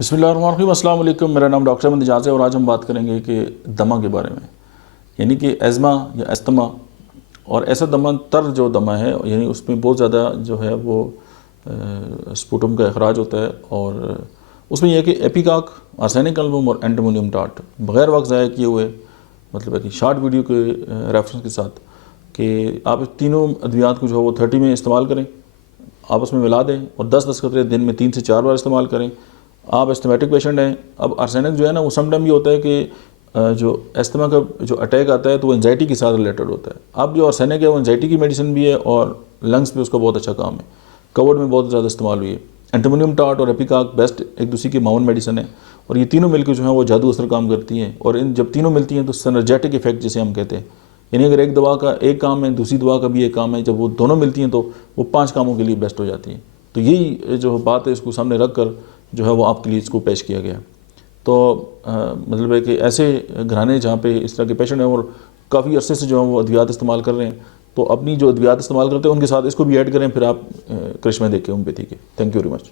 बिस्मिल्लाहिर्रहमानिर्रहीम, अस्सलाम वालेकुम। मेरा नाम डॉक्टर अहमद इजाज़ है और आज हम बात करेंगे कि दमा के बारे में, यानी कि एज़मा या अस्थमा। और ऐसा दमा तर जो दमा है, यानी उसमें बहुत ज़्यादा जो है वो स्पुटम का अखराज होता है। और उसमें यह है कि एपिकाक, आर्सेनिक एल्बम और एंटीमोनियम टार्ट बग़ैर वक्त ज़ाया किए हुए, मतलब है कि शॉर्ट वीडियो के रेफरेंस के साथ कि आप तीनों अद्वियात को जो है वो 30 में इस्तेमाल करें, आपस में मिला दें और 10-10 कतरे दिन में 3 से 4 बार इस्तेमाल करें। आप एस्थमेटिक पेशेंट हैं। अब आर्सेनिक जो है ना, वो समटाइम ये होता है कि जो एस्थमा का जो अटैक आता है तो वो एंजाइटी के साथ रिलेटेड होता है। अब जो आर्सेनिक है वो एंजाइटी की मेडिसिन भी है और लंग्स पे उसका बहुत अच्छा काम है, कवर्ड में बहुत ज़्यादा इस्तेमाल हुई है। एंटीमोनियम टार्ट और एपिकाक बेस्ट एक दूसरी की माउन मेडिसिन है और ये तीनों मिलकर जो है वो जादू असर काम करती हैं। और इन जब तीनों मिलती हैं तो सिनर्जेटिक इफेक्ट जिसे हम कहते हैं, यानी अगर एक दवा का एक काम है, दूसरी दवा का भी एक काम है, जब वो दोनों मिलती हैं तो वो 5 कामों के लिए बेस्ट हो जाती हैं। तो यही जो बात है इसको सामने रख कर जो है वो आपके लिए इसको पेश किया गया। तो मतलब है कि ऐसे घराने जहाँ पे इस तरह के पेशेंट हैं और काफ़ी अरसे से जो है वो अद्वियात इस्तेमाल कर रहे हैं, तो अपनी जो अद्वियात इस्तेमाल करते हैं उनके साथ इसको भी ऐड करें, फिर आप करिश्मा देखें होम्योपैथी के। Thank you very much.